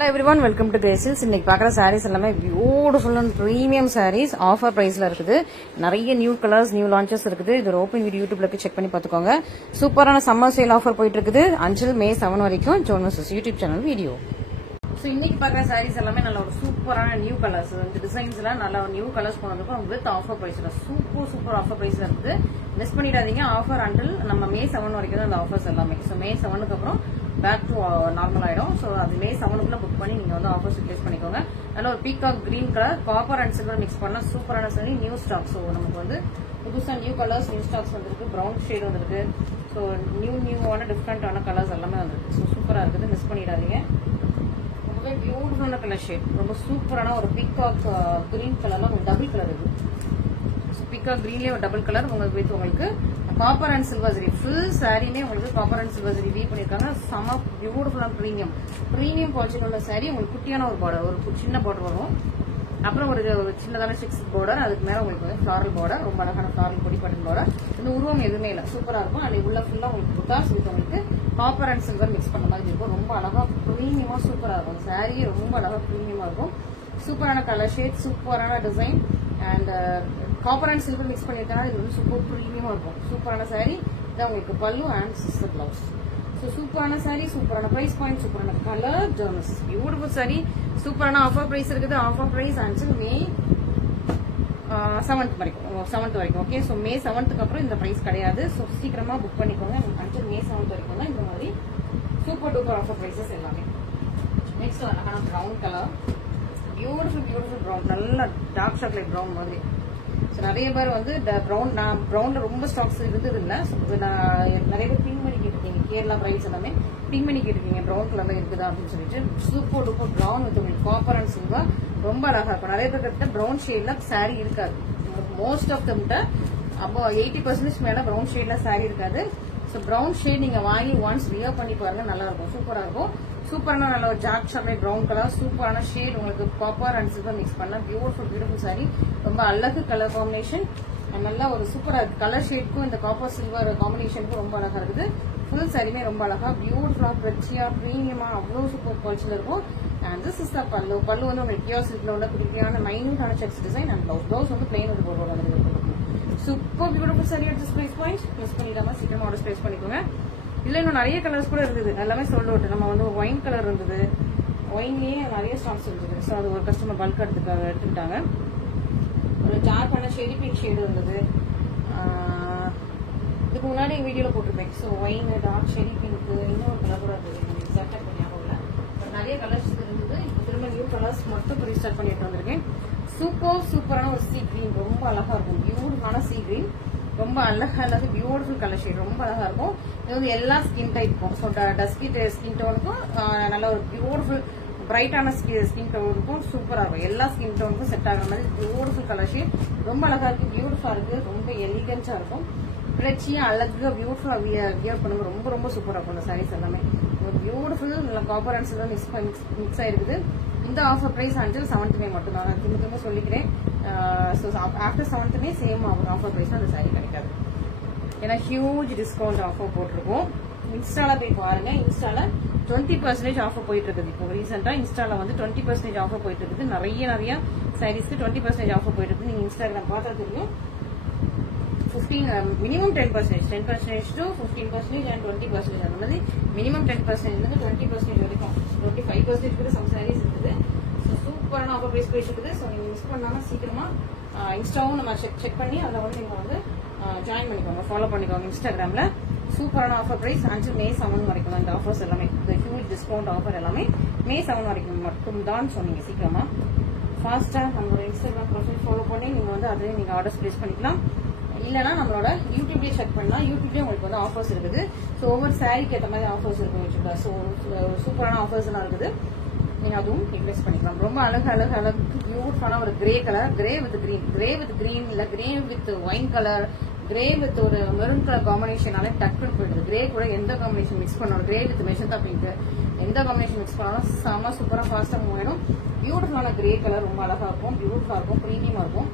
Hello everyone, welcome to Graces. இன்னைக்கு பார்க்குற sarees எல்லாமே beautiful and premium sarees offer பிரைஸ்ல இருக்குது. நிறைய நியூ கலர்ஸ் நியூ லான்ச்சஸ் இருக்குது. இது ஓப்பன் வீடியோ யூடியூப்ல போய் செக் பண்ணி பார்த்துக்கோங்க. சூப்பரான சம்மர் சேல் ஆஃபர் போயிட்டு இருக்குது until May 7 வரைக்கும் ஜோன் Mrs YouTube channel video. So இன்னைக்கு பார்க்குற sarees எல்லாமே நல்ல ஒரு சூப்பரான நியூ கலர்ஸ். இந்த டிசைன்ஸ் எல்லாம் நல்ல நியூ கலர்ஸ் போனதுக்கும் வித் ஆஃபர் பிரைஸ்ல சூப்பர் ஆஃபர் பிரைஸ்ல இருக்குது. மிஸ் பண்ணிடாதீங்க. ஆஃபர் அண்டில் நம்ம May 7 வரைக்கும் தான் அந்த ஆஃபர்ஸ் எல்லாமே. ஸோ May 7க்கு அப்புறம் பேக் டு நார்மல் ஆயிடும். ஸோ அது May 7க்குள்ள புக் பண்ணி நீங்க வந்து ஆஃபர்ஸ் யூட்டிலைஸ் பண்ணிக்கோங்க. நல்ல ஒரு peacock green colour copper and silver mix பண்ண சூப்பரான சரி நியூ ஸ்டாக். ஸோ நமக்கு வந்து புதுசா நியூ கலர்ஸ் நியூ ஸ்டாக்ஸ் வந்திருக்கு. ப்ரௌன் ஷேட் வந்திருக்கு. ஸோ நியூவான டிஃப்ரெண்டான கலர்ஸ் எல்லாமே வந்திருக்கு. ஸோ சூப்பரா இருக்குது. மிஸ் பண்ணிடாதீங்க. ரொம்பவே பியூட்டிஃபுல்லான கலர் ஷேட். ரொம்ப சூப்பரான ஒரு பீகாக் கிரீன் கலர்ல உங்களுக்கு டபுள் கலர் இருக்கு. பீகாக் கிரீன்லயே ஒரு டபுள் கலர் உங்களுக்கு copper and silver zari full சாரியுமே உங்களுக்கு காப்பர் அண்ட் சில்வர் ஜரி வீ பண்ணிருக்காங்க. செம பியூட்டிஃபுல்லான ப்ரீமியம் குவாலிட்டியில் உள்ள சாரி. உங்களுக்கு குட்டியான ஒரு பார்டர் ஒரு சின்ன பார்டர் வரும். அப்புறம் ஒரு சின்னதான 6 பார்டர். அதுக்கு மேல உங்களுக்கு வந்து ஃபிளாரல் பார்டர். ரொம்ப அழகான ஃபிளாரல் பொடி பட்டன் பார்டர். இந்த உருவம் எதுவுமே இல்லை. சூப்பரா இருக்கும். அது உள்ள ஃபுல்லா உங்களுக்கு புட்டாஸ் வித் உங்களுக்கு காப்பர் அண்ட் சில்வர் மிக்ஸ் பண்ண மாதிரி இருக்கும். ரொம்ப அழகா ப்ரீமியமா சூப்பரா இருக்கும். சாரி ரொம்ப அழகா ப்ரீமியமா இருக்கும். சூப்பரான கலர் ஷேட் சூப்பரான design and copper and silver mix பண்ணிருக்காங்க. இது வந்து சூப்பர் ப்ரீமியமா இருக்கும். சூப்பரான சாரி. இதான் உங்களுக்கு pallu and sister blouse. So சூப்பரான சாரி சூப்பரான பிரைஸ் பாயிண்ட் சூப்பரான கலர் ஜர்னஸ் பியூட்டிஃபுல் சாரி. சூப்பரான ஆஃபர் பிரைஸ் இருக்குது. Offer price and May 7th வரைக்கும். ஓகே. ஸோ May 7க்கு அப்புறம் இந்த பிரைஸ் கிடையாது. ஸோ சீக்கிரமா புக் பண்ணிக்கோங்க. அண்ட் May 7th வரைக்கும் தான் இந்த மாதிரி சூப்பர் டூப்பர் ஆஃபர் பிரைசஸ் எல்லாமே. நெக்ஸ்ட் அழகான ப்ரௌன் கலர். Beautiful brown. நல்ல டார்க் சாக்லேட் ப்ரௌன் மாதிரி. ஸோ நிறைய பேர் வந்து ப்ரௌன்ல ரொம்ப ஸ்டாக்ஸ் இருந்தது இல்லை. நிறைய பேர் பிங்க் பண்ணி கேட்டிருக்கீங்க. கேரளா பிரைட்ஸ் எல்லாமே பிங்க் பண்ணி கேட்டிருக்கீங்க. ப்ரௌன் கலர்ல இருக்குதா அப்படின்னு சொல்லிட்டு சூப்பர் டூப்பர் ப்ரௌன் வித் உங்களுக்கு காப்பர் அண்ட் சில்வர் ரொம்ப அழகா இருக்கும். நிறைய பேர் கிட்ட ப்ரௌன் ஷேட்ல சாரி இருக்காது. மோஸ்ட் ஆஃப் தம்கிட்ட அப்போ 80% மேல ப்ரௌன் ஷேட்ல சாரி இருக்காது. ஸோ ப்ரௌன் ஷேட் நீங்க வாங்கி ஒன்ஸ் வியர் பண்ணி பாருங்க. நல்லா இருக்கும். சூப்பரா இருக்கும். சூப்பரான நல்ல ஒரு டார்க் சாக்லேட் ப்ரௌன் கலர். சூப்பரான ஷேட் உங்களுக்கு காப்பர் அண்ட் சில்வர் மிக்ஸ் பண்ண பியூட்டிஃபுல் சாரி. ரொம்ப அழகு கலர் காம்பினேஷன். நல்லா ஒரு சூப்பரா இருக்கு. கலர் ஷேட்க்கும் இந்த காப்பர் சில்வர் காம்பினேஷனுக்கும் ரொம்ப அழகா இருக்குது. ஃபுல் சாரியுமே ரொம்ப அழகா பியூட்டிஃபுல்லா பிரச்சியா ப்ரீமியமா அவ்வளோ சூப்பர் குவாலிட்டியில இருக்கும். அண்ட் திஸ் இஸ் த பல்லு வந்து உங்களுக்கு கியோ சில்க்ல உள்ள குட்டியான மைனூட்டான செக்ஸ் டிசைன் அண்ட் பிளவுஸ் வந்து பிளைன் வந்து போடுவாங்க. Super beautiful sari at this price point. Miss பண்ணிடாம சீக்கிரமா ஆர்டர் பிளேஸ் பண்ணிக்கோங்க. இதுல இன்னும் நிறைய கலர்ஸ் கூட இருந்தது. எல்லாமே சோல்ட் அவுட். நம்ம வந்து ஒயின் கலர் இருந்தது. ஒயின்லயே நிறைய ஸ்டாக்ஸ் இருந்தது. ஸோ அது ஒரு கஸ்டமர் பல்க் எடுத்துக்கிட்டாங்க. ஒரு டார்க்கான ஷெரி பிங்க் ஷேடு இருந்தது. இதுக்கு முன்னாடி வீடியோல போட்டிருப்பேன். So wine dark Sheri pink இன்னொரு கலர் கூட இருந்தது. எக்ஸாக்டா ஞாபகம் இல்லை. பட் நிறைய கலர்ஸ் இருந்தது. இப்போ திரும்ப நியூ கலர்ஸ் மட்டும் ரீஸ்டார்ட் பண்ணிட்டு வந்திருக்கேன். சூப்பரான ஒரு சீ கிரீன். ரொம்ப அழகா இருக்கும். பியூட்டிஃபுல்லான சீ கிரீன். ரொம்ப அழகு பியூட்டிஃபுல் கலர் ஷேட். ரொம்ப அழகா இருக்கும். இது வந்து எல்லா ஸ்கின் டைப்புக்கும். ஸோ டஸ்கி ஸ்கின் டோனுக்கும் நல்ல ஒரு பியூட்டிஃபுல் பிரைட்டான ஸ்கின் டோனுக்கும் சூப்பரா இருக்கும். எல்லா ஸ்கின் டோனுக்கும் செட் ஆகிற மாதிரி பியூட்டிஃபுல் கலர் ஷேட். ரொம்ப அழகா இருக்கு. பியூட்டிஃபுல்லா இருக்கு. ரொம்ப எலிகன்ஸா இருக்கும். பிரச்சியா அழகா பியூட்டிஃபுல்லா வியர் பண்ணுங்க. ரொம்ப சூப்பரா இருக்கும் இந்த சாரீஸ் எல்லாமே. பியூட்டிஃபுல் நல்ல காப்பர் அண்ட் சில்வர் மிக்ஸ் ஆயிருக்குது. இந்த offer price until 7th May மட்டும் தான். நான் திரும்ப சொல்லிக்கிறேன். After 7th May same offer price அந்த சாரி கிடைக்காது. ஏன்னா ஹியூஜ் டிஸ்கவுண்ட் ஆஃபர் போட்டிருக்கோம். இன்ஸ்டால போய் பாருங்க. இன்ஸ்டால 20% ஆஃபர் போயிட்டு இருக்குது. இப்போ ரீசெண்டா இன்ஸ்டால வந்து 20% ஆஃபர் போயிட்டு இருக்குது. நிறைய சாரீஸ்க்கு 20% ஆஃபர் போயிட்டு இருக்குது. நீங்க இன்ஸ்டாகிராம் பார்த்தா தெரியும். மினிமம் 10% to 15% and 20% அந்த மாதிரி மினிமம் 10% இருந்து 20% வரைக்கும் 25% கூட சம் சாரீஸ் இருக்குது. சூப்பரான ஆஃபர் பிரைஸ் போயிட்டு இருக்குது. ஸோ நீங்க மிஸ் பண்ணாம சீக்கிரமா இன்ஸ்டாவும் நம்ம செக் பண்ணி அதில் வந்து நீங்க வந்து ஜாயின் பண்ணிக்கோங்க. ஃபாலோ பண்ணிக்கோங்க இன்ஸ்டாகிராம்ல. சூப்பரான ஆஃபர் பிரைஸ் அண்ட் May 7 வரைக்கும் தான் இந்த ஆஃபர்ஸ் எல்லாமே. இந்த ஹியூஜ் டிஸ்கவுண்ட் ஆஃபர் எல்லாமே May 7 வரைக்கும் மட்டும் தான். சொன்னீங்க சீக்கிரமா ஃபாஸ்டா நம்மளோட இன்ஸ்டாகிராம் ப்ரொஃபைல் ஃபாலோ பண்ணி நீங்க வந்து அதுலேயே நீங்க ஆர்டர்ஸ் பிளேஸ் பண்ணிக்கலாம். இல்லைன்னா நம்மளோட யூடியூப்லயே செக் பண்ணலாம். யூடியூப்லயே உங்களுக்கு வந்து ஆஃபர்ஸ் இருக்குது. ஸோ ஒவ்வொரு சாரிக்கு ஏற்ற மாதிரி ஆஃபர்ஸ் இருக்கு வச்சுக்கா. ஸோ சூப்பரான ஆஃபர்ஸ் எல்லாம் இருக்குது. நீங்க அதுவும் யூட்டிலைஸ் பண்ணிக்கலாம். ரொம்ப அழகு பியூட்டிஃபுல்லான ஒரு grey colour. Grey with green இல்ல grey with wine colour grey with ஒரு மெரூன் கலர் காம்பினேஷனாலே டக்குன்னு போயிடுது. கிரே கூட எந்த காம்பினேஷன் மிக்ஸ் பண்ணணும். கிரே வித் மெஜந்தா பிங்க் எந்த காம்பினேஷன் மிக்ஸ் பண்ணாலும் செம சூப்பரா ஃபாஸ்டா மூவ் ஆயிடும். பியூட்டிஃபுல்லான கிரே கலர் ரொம்ப அழகா இருக்கும். பியூட்டிஃபுல்லா இருக்கும். ப்ரீமியமா இருக்கும்.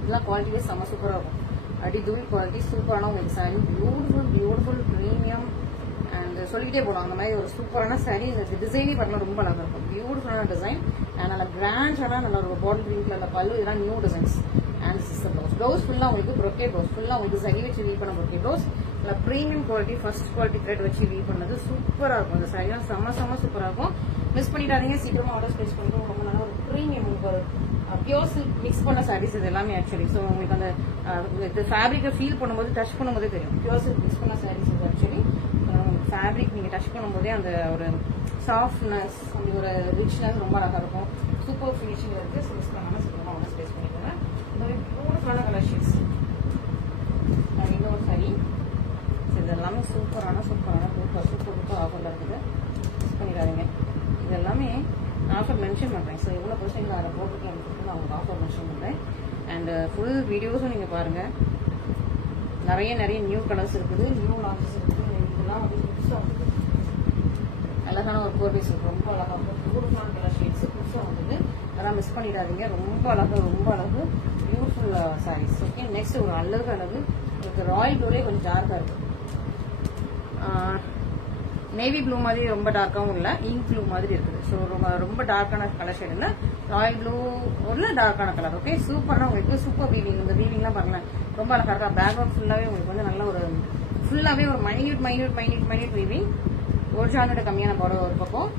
இதெல்லாம் குவாலிட்டியே செம சூப்பரா இருக்கும். அடி தூள் குவாலிட்டி சூப்பரான உங்களுக்கு சாரி. பியூட்டிஃபுல் ப்ரீமியம் அண்ட் சொல்லிட்டே போகலாம். அந்த மாதிரி ஒரு சூப்பரான சாரீ. இந்த டிசைனே பார்த்தா ரொம்ப அழகாக இருக்கும். பியூட்டிஃபுல்லான டிசைன் அண்ட் நல்ல கிராண்டான நல்ல ஒரு பாட்டில் கிரீன் கலர்ல பல்லு. இதெல்லாம் new designs. And sister blouse ஃபுல்லாக உங்களுக்கு ப்ரொக்கே ப்ளவுஸ் ஃபுல்லாக உங்களுக்கு சரி வச்சு வீவ் பண்ண ப்ரொக்கே ப்ளவுஸ். நல்ல premium quality first quality thread வச்சு வீவ் பண்ணது சூப்பராக இருக்கும். இந்த சாரீலாம் செம்ம சூப்பராக இருக்கும். மிஸ் பண்ணிடாதீங்க, சீக்கிரமா ஆர்டர் பிளேஸ் பண்ணிட்டு ரொம்ப நல்ல ஒரு ப்ரீமியம் உங்களுக்கு ஒரு பியூர் சில்க் மிக்ஸ் பண்ண சாரீஸ் இது எல்லாமே ஆக்சுவலி. ஸோ உங்களுக்கு அந்த ஃபேப்ரிக்கை ஃபீல் பண்ணும்போது டச் பண்ணும்போதே தெரியும். பியூர் சில்க் மிக்ஸ் பண்ண சாரீஸ் இது ஆக்சுவலி. ஃபேப்ரிக் நீங்கள் டச் பண்ணும்போதே அந்த ஒரு சாஃப்ட்னஸ் அந்த ஒரு ரிச்னஸ் ரொம்ப அழகாக இருக்கும். சூப்பர் ஃபினிஷிங் இருக்குது. ஸோ மிஸ் பண்ணாமல் சீக்கிரமாக ஆர்டர் பிளேஸ் பண்ணிக்கோங்க. இந்த மாதிரி பியூட்டிஃபுல்லான கலர் ஷேட்ஸ். இன்னொரு சாரீ. ஸோ இது எல்லாமே சூப்பரான சூப்பர் ஆஃபரில் இருக்குது. மிஸ் பண்ணிடாதீங்க. இது எல்லாமே ஆஃபர் மென்ஷன் பண்ணுறேன். ஸோ எவ்வளோ பர்சன்ட் அதை போட்டுருக்கேன் நான் உங்களுக்கு ஆஃபர் மென்ஷன் பண்ணுறேன். அண்ட் ஃபுல் வீடியோஸும் நீங்கள் பாருங்கள். நிறைய நியூ கலர்ஸ் இருக்குது, நியூ லான்ச்சஸ் இருக்குது. இதெல்லாம் வந்து புதுசாக வந்து அழகான ஒரு கோர்பேஸ் இருக்குது. ரொம்ப அழகாக இருக்கும். பியூட்டிஃபுல்லான கலர் ஷேட்ஸ் புதுசாக வந்தது. அதெல்லாம் மிஸ் பண்ணிடாதீங்க. ரொம்ப அழகு பியூட்டிஃபுல் சாரீஸ். ஓகே, நெக்ஸ்ட் ஒரு அழகு உங்களுக்கு ராயல் ப்ளூலே கொஞ்சம் டார்க்காக இருக்குது. நேவி ப்ளூ மாதிரி ரொம்ப டார்க்காகவும் இல்லை, இங்க் ப்ளூ மாதிரி இருக்குது. ஸோ ரொம்ப டார்க்கான கலர் ஷேட் இல்லை, ராயல் ப்ளூ ஒரு டார்க்கான கலர். ஓகே, சூப்பராக உங்களுக்கு சூப்பர் வீவிங். இந்த வீவிங்லாம் பாருங்களேன் ரொம்ப அழகாக இருக்கா. பேக்ரவுண்ட் ஃபுல்லாகவே உங்களுக்கு வந்து நல்ல ஒரு ஃபுல்லாகவே ஒரு மைன்யூட் வீவிங். ஒரு ஜானோட கம்மியான பார்டர் ஒரு பக்கம்,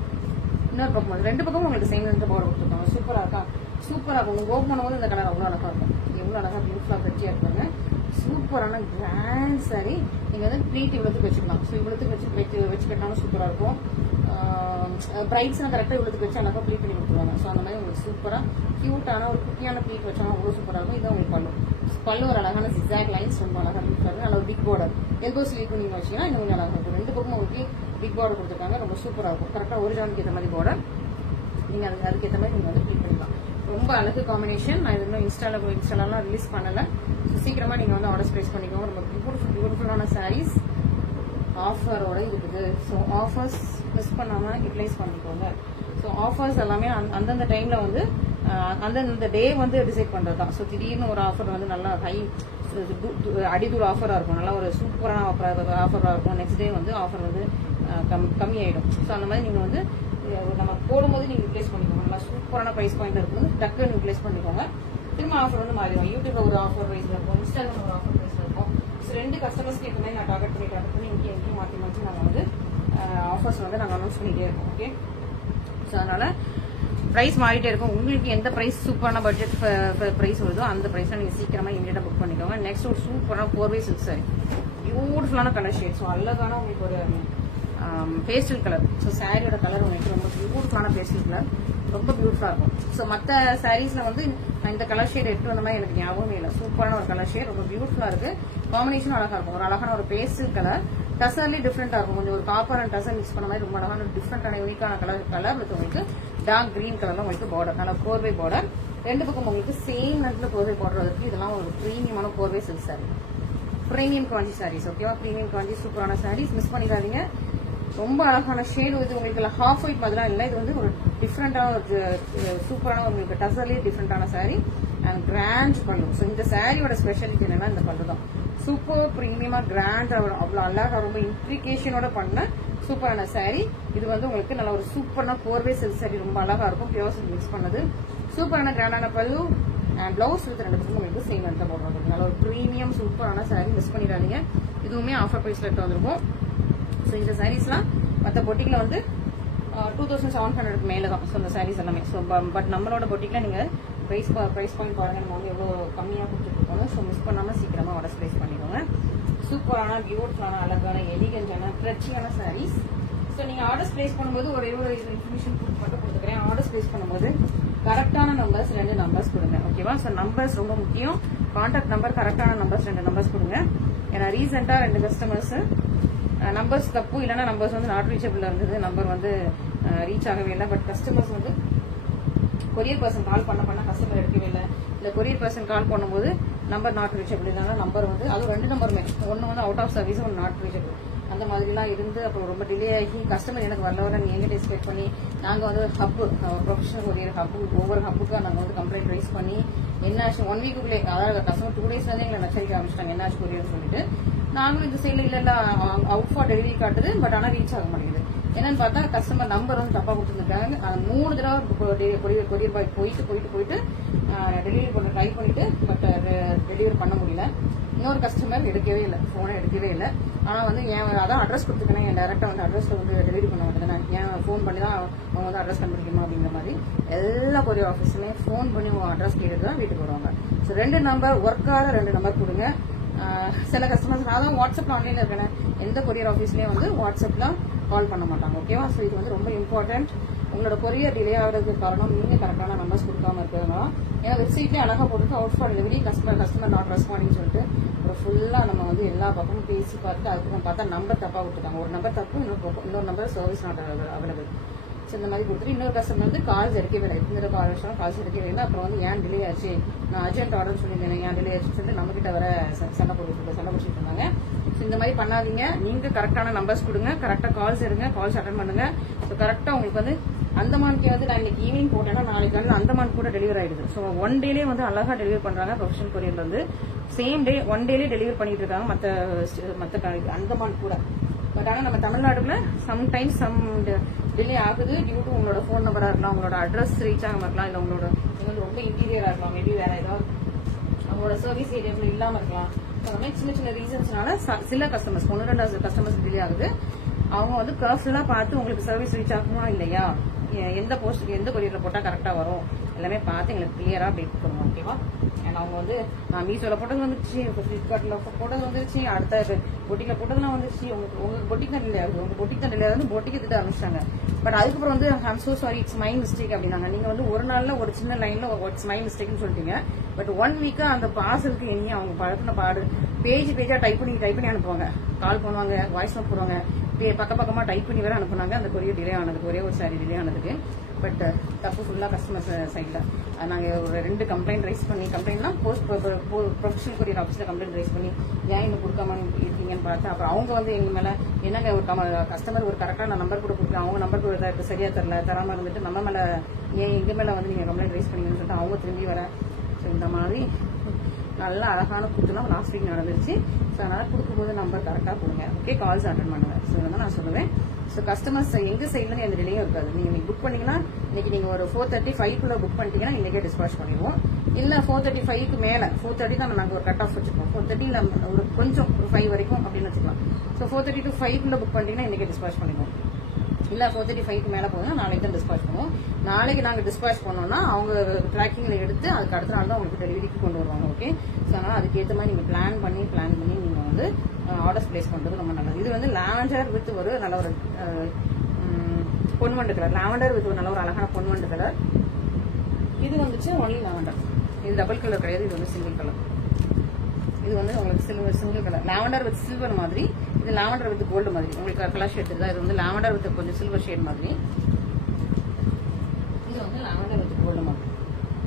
இன்னொரு பக்கம் ரெண்டு பக்கமும் உங்களுக்கு சேம் பார்டர் கொடுத்துருக்காங்க. சூப்பராக இருக்கா. சூப்பராக இருக்கும். உங்களுக்கு ஓப்பன் பண்ணும்போது இந்த கலர் அவ்வளோ அழகாக இருக்கும். எவ்வளோ அழகாக பியூட்டிஃபுல்லாக கட்டியாக இருப்பாங்க. சூப்பரான கிராண்ட் சாரி. நீங்கள் வந்து ப்ளீட் இவ்வளோத்துக்கு வச்சுக்கலாம். ஸோ இவ்வளோத்துக்கு வச்சுக்கிட்டாலும் சூப்பராக இருக்கும். பிரைட்ஸ்லாம் கரெக்டாக இவ்வளோத்துக்கு வச்சு அழகாக ப்ளீட் பண்ணி கொடுத்துருவாங்க. ஸோ அந்த மாதிரி உங்களுக்கு சூப்பராக க்யூட்டான ஒரு குட்டியான ப்ளீட் வச்சாலும் அவ்வளோ சூப்பராக இருக்கும். இதான் உங்களுக்கு பல்லு ஒரு அழகான ஜிக்ஸாக் லைன்ஸ் ரொம்ப அழகாக இருக்கும். நல்ல ஒரு பிக் பார்டர் எல்போ ஸ்லீவ் நீங்கள் வச்சிங்கன்னா இன்னும் கொஞ்சம் அழகாக இருக்கும். ரெண்டு பக்கம் உங்களுக்கு பிக் பார்டர் கொடுத்துருக்காங்க. ரொம்ப சூப்பராக இருக்கும். கரெக்டாக ஒரு ஜானுக்கு ஏற்ற மாதிரி பார்டர் நீங்கள் அதுக்கேற்ற மாதிரி நீங்கள் வந்து ப்ளீட் பண்ணிக்கலாம். ரொம்ப அழகு காம்பினேஷன். நான் இது இன்னும் இன்ஸ்டாலாம் ரிலீஸ் பண்ணலை. ஸோ சீக்கிரமாக நீங்கள் வந்து ஆர்டர் பிளேஸ் பண்ணிக்கோங்க. ரொம்ப பியூட்டிஃபுல்லான சாரீஸ் ஆஃபரோட இருக்குது. ஸோ ஆஃபர்ஸ் மிஸ் பண்ணாமல் யூட்டிலைஸ் பண்ணிக்கோங்க. ஸோ ஆஃபர்ஸ் எல்லாமே அந்தந்த டைமில் வந்து அந்தந்த டே வந்து டிசைட் பண்ணுறது தான். ஸோ திடீர்னு ஒரு ஆஃபர் வந்து நல்லா ஹை அடிதூர் ஆஃபராக இருக்கும். நல்லா ஒரு சூப்பரான ஆஃபராக இருக்கும். நெக்ஸ்ட் டே வந்து ஆஃபர் வந்து கம்மியாயிடும். ஸோ அந்த மாதிரி நீங்கள் வந்து நம்ம போடும்போது நீங்கள் யூட்டிலைஸ் பண்ணிக்கோங்க. நல்லா சூப்பரான ப்ரைஸ் பாயிண்ட் இருக்குது. டக்குன்னு யூட்டிலைஸ் பண்ணிக்கோங்க. திரும்ப ஆஃபர் வந்து மாறிடும். யூடியூப்ல ஒரு ஆஃபர் ப்ரைஸ்ல இருக்கும், இன்ஸ்டாகிராம் ஒரு ஆஃபர் ப்ரைஸ்ல இருக்கும். ஸோ ரெண்டு கஸ்டமர்ஸ்க்கு எப்பவுமே நான் டார்கெட் பண்ணி இங்கே மாற்றி நாங்கள் வந்து ஆஃபர்ஸ் வந்து நாங்கள் அனௌன்ஸ் பண்ணிட்டே இருக்கோம். ஓகே, ஸோ அதனால ப்ரைஸ் மாறிட்டே இருக்கும். உங்களுக்கு எந்த ப்ரைஸ் சூப்பரான பட்ஜெட் ப்ரைஸ் வருதோ அந்த ப்ரைஸை நீங்கள் சீக்கிரமாக இமீடியட்டாக புக் பண்ணிக்கோங்க. நெக்ஸ்ட் ஒரு சூப்பரான 4 சில்க் சாரி. பியூட்டிஃபுல்லான கலர் ஷேட். ஸோ அழகான உங்களுக்கு ஒரு பேஸ்டல் கலர். ஸோ சாரியோட கலர் உங்களுக்கு ரொம்ப பியூட்டிஃபுல்லான பேஸ்டல் கலர். ரொம்ப பியூட்டிஃபுல்லாக இருக்கும். ஸோ மற்ற சாரீஸ்ல வந்து நான் இந்த கலர் ஷேட் எடுத்து வந்த மாதிரி எனக்கு ஞாபகமே இல்லை. சூப்பரான ஒரு கலர் ஷேட். ரொம்ப பியூட்டிஃபுல்லாக இருக்கு. காம்பினேஷன் அழகாக இருக்கும். ஒரு அழகான ஒரு பேஸ்டல் கலர். டசர்லி டிஃப்ரெண்டா இருக்கும். கொஞ்சம் ஒரு காப்பர் அண்ட் டசர் மிக்ஸ் பண்ண மாதிரி ரொம்ப அழகான டிஃப்ரெண்டான யூனிக்கான கலர் வித் உங்களுக்கு டார்க் கிரீன் கலர்ல உங்களுக்கு பார்டர். நல்ல 4 பார்டர். ரெண்டு பக்கம் உங்களுக்கு சேம் நேரத்தில் 4 பார்டர் இருக்கு. இதெல்லாம் ஒரு ப்ரீமியமான 4 சில்க் சாரி. ப்ரீமியம் காஞ்சி சாரீஸ். ஓகேவா, ப்ரீமியம் காஞ்சி சூப்பரான சாரீஸ். மிஸ் பண்ணிடாதீங்க. ரொம்ப அழகான ஷேடு. இது உங்களுக்கு ஹாஃப் ஒயிட் மாதிரிலாம் இல்லை. இது வந்து ஒரு டிஃப்ரெண்டான ஒரு சூப்பரான உங்களுக்கு டசர்லயே டிஃப்ரெண்டான சாரி அண்ட் கிராண்ட் பல்லு. ஸோ இந்த சாரியோட ஸ்பெஷாலிட்டி என்னன்னா இந்த பல்லு தான். சூப்பர் ப்ரீமியமா கிராண்ட் அவ்வளோ அழகா ரொம்ப இன்ட்ரிகேஷனோட பண்ண சூப்பரான சாரி. இது வந்து உங்களுக்கு நல்ல ஒரு சூப்பரான 4 சில்க் சாரி. ரொம்ப அழகா இருக்கும். பியூர் சில்க் மிக்ஸ் பண்ணது. சூப்பரான கிராண்டான பல்லு அண்ட் பிளவுஸ் வித் 2 பக்கம் உங்களுக்கு சேம் எடுத்து போடுறது. நல்ல ஒரு ப்ரீமியம் சூப்பரான சாரி. மிஸ் பண்ணிடாதீங்க. இதுவுமே ஆஃபர் ப்ரைஸ்ல எடுத்து வந்திருக்கும். ஸோ இந்த சாரீஸ்லாம் மற்ற பொட்டிக்கில் வந்து 2700 மேலே தான். ஸோ இந்த சாரீஸ் எல்லாமே. ஸோ பட் நம்மளோட பொட்டிக்கில் நீங்கள் ப்ரைஸ் பாயிண்ட் பாருங்கள். நம்ம வந்து எவ்வளோ கம்மியாக கொடுத்துருக்கோம். ஸோ மிஸ் பண்ணாமல் சீக்கிரமாக ஆர்டர் ப்ளேஸ் பண்ணிக்கோங்க. சூப்பரான பியூட்டிஃபுல்லான அழகான எலிகன்டான ட்ரெச்சியான சாரீஸ். ஸோ நீங்கள் ஆர்டர்ஸ் பிளேஸ் பண்ணும்போது ஒரே ஒரு இன்ஃபர்மேஷன் மட்டும் கொடுத்துக்கிறேன். ஆர்டர்ஸ் பிளேஸ் பண்ணும்போது கரெக்டான நம்பர்ஸ் 2 நம்பர்ஸ் கொடுங்க. ஓகேவா, ஸோ நம்பர்ஸ் ரொம்ப முக்கியம். கான்டாக்ட் நம்பர் கரெக்டான நம்பர்ஸ் 2 நம்பர்ஸ் கொடுங்க. ஏன்னா ரீசெண்டாக 2 கஸ்டமர்ஸ் நம்பர்ஸ் தப்பு இல்லைன்னா நம்பர்ஸ் வந்து நாட் ரீச்சபிள் இருந்தது. நம்பர் வந்து ரீச் ஆகவே இல்லை. பட் கஸ்டமர்ஸ் வந்து கொரியர் பர்சன் கால் பண்ண கஸ்டமர் எடுக்கவே இல்லை. இல்லை கொரியர் பர்சன் கால் பண்ணும்போது நம்பர் நாட் ரீச்சபிள் இல்லைன்னா நம்பர் வந்து அது 2 நம்பருமே ஒன்று வந்து அவுட் ஆஃப் சர்வீஸ், ஒன்று நாட் ரீச்சபிள் அந்த மாதிரிலாம் இருந்து அப்புறம் ரொம்ப டிலே ஆகி கஸ்டமர் எனக்கு வரல நீ எங்கிட்ட எக்ஸ்பெக்ட் பண்ணி நாங்கள் வந்து ஹப்பு ப்ரொஃபஷனல் கொரியர் ஹப்பு ஒவ்வொரு ஹப்புக்காக நாங்கள் வந்து கம்ப்ளைண்ட் ரைஸ் பண்ணி என்னாச்சு 1 வீக்குள்ளே, அதாவது கஸ்டமர் 2 டேஸ்லேருந்தே எங்களை நச்சரிக்க ஆரம்பிச்சிட்டாங்க என்னாச்சு கொரியர்னு சொல்லிட்டு. நாங்களும் இந்த சைட்ல இல்ல அவுட் ஃபார் டெலிவரி காட்டுது, பட் ஆனா ரீச் ஆக மாட்டேங்குது. என்னன்னு பார்த்தா கஸ்டமர் நம்பர் வந்து தப்பா கொடுத்துருக்காங்க. 3 தடவை கொரியர் பாய் போயிட்டு டெலிவரி பண்ண ட்ரை பண்ணிட்டு பட் டெலிவரி பண்ண முடியல. இன்னொரு கஸ்டமர் எடுக்கவே இல்லை, போனை எடுக்கவே இல்லை. ஆனா வந்து அதான் அட்ரஸ் கொடுத்துருக்கேன், என் டைரக்டா வந்து அட்ரஸ்ல வந்து டெலிவரி பண்ண மாட்டேன், ஏன் ஃபோன் பண்ணி தான் அவங்க வந்து அட்ரஸ் கண்டுபிடிக்கணும் அப்படிங்கிற மாதிரி எல்லா கொரியர் ஆஃபீஸுமே ஃபோன் பண்ணி உங்க அட்ரஸ் கேட்டு தான் வீட்டுக்கு வருவாங்க. ஸோ 2 நம்பர் ஒர்க் ஆக 2 நம்பர் கொடுங்க. சில கஸ்டமர்ஸ் நான் தான் வாட்ஸ்அப்ல ஆன்லைன்ல இருக்கேன், எந்த கொரியர் ஆஃபீஸ்லயும் வந்து வாட்ஸ்அப்ல கால் பண்ண மாட்டாங்க. ஓகேவா? ஸோ இது வந்து ரொம்ப இம்பார்ட்டன்ட். உங்களோட கொரியர் டிலே ஆகிறதுக்கு காரணம் நீங்க கரெக்டான நம்பர்ஸ் கொடுக்காம இருக்கிறதுனால. ஏன்னா வெப்சைட்லேயே அழகா போட்டு out for delivery customer not responding சொல்லிட்டு ஒரு ஃபுல்லா நம்ம வந்து எல்லா பக்கமும் பேசி பார்த்து அதுக்கு பார்த்தா நம்பர் தப்பா கொடுத்துருக்காங்க. ஒரு நம்பர் தப்பு, இன்னொரு number service not available. So இந்த மாதிரி கொடுத்துட்டு இன்னொரு கஸ்டமர் வந்து கால்ஸ் எடுக்கவே இல்லை, இந்த கால்ஸ் எடுக்கவே இல்லை. அப்புறம் வந்து ஏன் டிலே ஆச்சு, நான் அர்ஜென்ட் ஆர்டர் சொல்லியிருந்தேன், ஏன் டிலே ஆச்சுன்னு சொல்லிட்டு நம்ம கிட்ட வர சண்டை பிடிச்சிட்டு இருந்தாங்க. ஸோ இந்த மாதிரி பண்ணாதீங்க. நீங்க கரெக்டான நம்பர்ஸ் கொடுங்க, கரெக்டா கால்ஸ் எடுங்க, கால்ஸ் அட்டன் பண்ணுங்க. ஸோ கரெக்டா உங்களுக்கு வந்து அந்தமானுக்கே வந்து நான் இன்னைக்கு ஈவினிங் போட்டேன்னா நாளைக்கு காலையில் அந்தமான் கூட டெலிவரி ஆயிடுது. ஸோ 1 டேலேயே வந்து அழகா டெலிவரி பண்றாங்க. ப்ரொஃபஷனல் கொரியர்ல வந்து சேம் டே 1 டேலேயே டெலிவரி பண்ணிட்டு இருக்காங்க மற்ற அந்தமான் கூட. பட் ஆனால் நம்ம தமிழ்நாடுல சம்டைம்ஸ் டிலே ஆகுது டியூ டு உங்களோட ஃபோன் நம்பரா இருக்கலாம், உங்களோட அட்ரஸ் ரீச் ஆகாம இருக்கலாம், இல்லை உங்களோட நீங்க ரொம்ப இன்டீரியரா இருக்கலாம், மேபி வேற ஏதாவது அவங்களோட சர்வீஸ் ஏரியாவில் இல்லாம இருக்கலாம். அந்த மாதிரி சின்ன ரீசன்ஸ்னால சில கஸ்டமர்ஸ் 1-2 கஸ்டமர்ஸ் டிலே ஆகுது. அவங்க வந்து கேர்ஃபுல்லா பார்த்து உங்களுக்கு சர்வீஸ் ரீச் ஆகுமா இல்லையா, எந்த கொரியர்ல போட்டா கரெக்டா வரும் எல்லாமே பார்த்து எங்களுக்கு கிளியரா அப்டேட் பண்ணுவோம். ஓகேவா? ஏன்னா அவங்க வந்து நான் மீஷோல போட்டது வந்துருச்சு, பிளிப்கார்ட்ல போட்டது வந்துருச்சு, அடுத்த பொட்டிக்ல போட்டதுலாம் வந்துருச்சு, உங்க பொட்டிக் தான் டிலே ஆகுது, உங்க பொட்டிக் தான் டிலே ஆகுது, பொட்டிக்கு திட்ட ஆரம்பிச்சிட்டாங்க. பட் அதுக்கப்புறம் வந்து I'm so sorry it's my mistake அப்படின்னாங்க. நீங்க வந்து ஒரு நாள்ல ஒரு சின்ன லைன்ல இட்ஸ் மை மிஸ்டேக்னு சொல்லிட்டீங்க. பட் 1 வீக்கா அந்த பார்சலுக்கு இனி அவங்க பழக்கின பாடு பேஜா டைப் பண்ணி அனுப்புவாங்க, கால் பண்ணுவாங்க, வாய்ஸ் நோட் போடுவாங்க, பக்கமா டைப் பண்ணி வேற அனுப்புனாங்க. அந்த கொரியர் டிலே ஆனதுக்கு ஒரே ஒரு சாரி டிலே ஆனதுக்கு. பட் தப்பு ஃபுல்லா கஸ்டமர்ஸ் சைட்ல. நாங்க ஒரு 2 கம்ப்ளைண்ட் ரைஸ் பண்ணி, கம்ப்ளைண்ட்னா ப்ரொஃபஷனல் கொரியர் ஆஃபீஸ்ல கம்ப்ளைண்ட் ரைஸ் பண்ணி ஏன் இன்னும் கொடுக்காம இருக்கீங்கன்னு பார்த்தா அப்புறம் அவங்க வந்து எங்க மேல என்னங்க ஒரு கஸ்டமர் ஒரு கரெக்டான நம்பர் கூட கொடுக்குறாங்க, அவங்க நம்பர் கூட சரியா தராம இருந்துட்டு நம்ம மேல ஏன் எங்க மேல வந்து நீங்க கம்ப்ளைண்ட் ரைஸ் பண்ணீங்கன்னு சொல்லிட்டு அவங்க திரும்பி வர. ஸோ இந்த மாதிரி நல்ல அழகான கொடுத்துலாம் லாஸ்ட் வீக் நடந்துருச்சு. ஸோ அதனால கொடுக்கும்போது நம்பர் கரெக்டாக கொடுங்க. ஓகே, கால்ஸ் அட்டன் பண்ணுங்க. ஸோ இதான் நான் சொல்லுவேன். ஸோ கஸ்டமர்ஸ் எங்க சைட்ல எந்த டிலேயும் இருக்காது. நீங்க புக் பண்ணீங்கன்னா இன்னைக்கு நீங்க ஒரு 4:35 புக் பண்ணிட்டீங்கன்னா இன்னைக்கே டிஸ்பாச் பண்ணிடுவோம். இல்ல 4:35 மேல 4:30 தான் நாங்க ஒரு கட் ஆஃப் வச்சிருக்கோம். 4:30 ஒரு கொஞ்சம் ஒரு 5 வரைக்கும் அப்படின்னு வச்சுக்கலாம். ஸோ 4:30 to 5 புக் பண்ணிட்டீங்கன்னா இன்னைக்கே டிஸ்பாச் பண்ணிடுவோம். இல்ல 4:35 மேல போகுதுன்னா நாளைக்கு தான் டிஸ்பாச் பண்ணுவோம். நாளைக்கு நாங்க டிஸ்பாச் பண்ணோம்னா அவங்க ட்ராக்கிங்ல எடுத்து அதுக்கு அடுத்த நாள் தான் உங்களுக்கு டெலிவரிக்கு கொண்டு வருவாங்க. ஓகே, ஸோ அதனால அதுக்கேற்ற மாதிரி நீங்க பிளான் பண்ணி நீங்க வந்து ஆர்டர்ஸ் பிளேஸ் பண்றது ரொம்ப நல்லது. இது வந்து லாவெண்டர் வித் ஒரு நல்ல ஒரு பொன்வண்டு கலர், லாவெண்டர் வித் ஒரு நல்ல ஒரு அழகான பொன்வண்டு கலர். இது வந்துச்சு ஒன்லி லாவெண்டர். இது டபுள் கலர் கிடையாது, இது வந்து சிங்கிள் கலர். இது வந்து உங்களுக்கு single colour lavender with silver மாதிரி, இது லாவெண்டர் வித் கோல்டு மாதிரி. உங்களுக்கு கலர் ஷேட் தான். இது வந்து லாவெண்டர் வித் கொஞ்சம் சில்வர் ஷேட் மாதிரி, இது வந்து லாவெண்டர் வித் கோல்டு மாதிரி.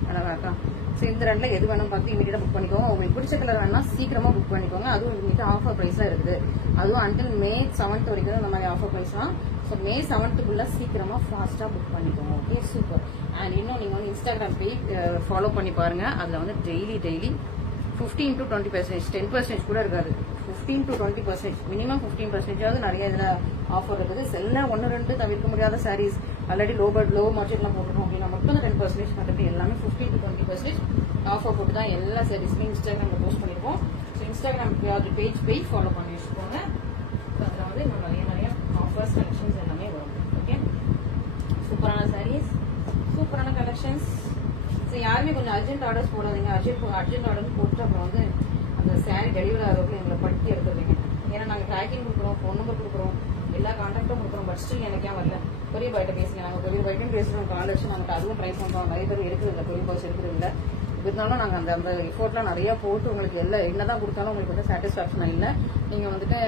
அழகா இருக்கா? ஸோ இந்த 2ல எது வேணும் பார்த்து இமீடியட்டா புக் பண்ணிக்கோங்க. உங்களுக்கு பிடிச்ச கலர் வேணா சீக்கிரமா புக் பண்ணிக்கோங்க. அதுவும் இமீடியட்டா ஆஃபர் பிரைஸா இருக்குது. அதுவும் அன்டில் May 7th வரைக்கும் இந்த மாதிரி ஆஃபர் பிரைஸ்லாம். ஸோ May 7th சீக்கிரமா ஃபாஸ்டா புக் பண்ணிக்கோங்க. Okay, super. அண்ட் இன்னும் நீங்க வந்து இன்ஸ்டாகிராம் பேஜ் ஃபாலோ பண்ணி பாருங்க. அதுல வந்து டெய்லி 15 to 20%, 10% கூட இருக்காது. 15 to 20%, மினிமம் 15% நிறைய இதுல ஆஃபர் இருக்குது. எல்லாம் 1-2 தவிர்க்க முடியாத சாரீஸ் ஆல்ரெடி லோ மார்ஜின்லாம் போட்டுருக்கோம் அப்படின்னா மட்டும் 10% மற்றபடி எல்லாமே 15 to 20% ஆஃபர் போட்டு தான் எல்லா சாரீஸ்மே இன்ஸ்டாகிராம்ல போஸ்ட் பண்ணிருக்கோம். ஸோ இன்ஸ்டாகிராம் பேஜ் ஃபாலோ பண்ணி வச்சுக்கோங்க. அதில் வந்து இன்னும் நிறைய ஆஃபர்ஸ் கலெக்ஷன்ஸ் எல்லாமே வரும். ஓகே, சூப்பரான சாரீஸ், சூப்பரான கலெக்ஷன்ஸ். ஸோ யாருமே கொஞ்சம் அர்ஜென்ட் ஆர்டர்ஸ் போடாதீங்க. அர்ஜென்ட் ஆர்டர்ஸ் போட்டு அப்புறம் வந்து அந்த சாரீ டெலிவரி ஆகிறதுக்கு எங்களை படுத்தி எடுத்துருவீங்க. ஏன்னா நாங்கள் ட்ராக்கிங் கொடுக்குறோம், ஃபோன் நம்பர் கொடுக்குறோம், எல்லா கான்டாக்டும் கொடுக்குறோம். பட் ஸ்டில் எனக்கு ஏன் வரல? கொரியர் பாய்ட்ட பேசுங்க. நாங்கள் கொரியர் பாய்ட்டும் பேசுகிறோம், கால் வச்சு நாங்கள் அதுவும் ட்ரை பண்ணுறோம். நிறைய பேர் எடுக்கிறது இல்லை, கொரியர் பாய்ஸ் எடுக்கிறது இல்லை. இருந்தாலும் நாங்கள் அந்த எஃபோர்ட்லாம் நிறைய போட்டு உங்களுக்கு என்னதான் கொடுத்தாலும் உங்களுக்கு வந்து சாட்டிஸ்ஃபேக்ஷன் இல்லை. நீங்கள் வந்துட்டு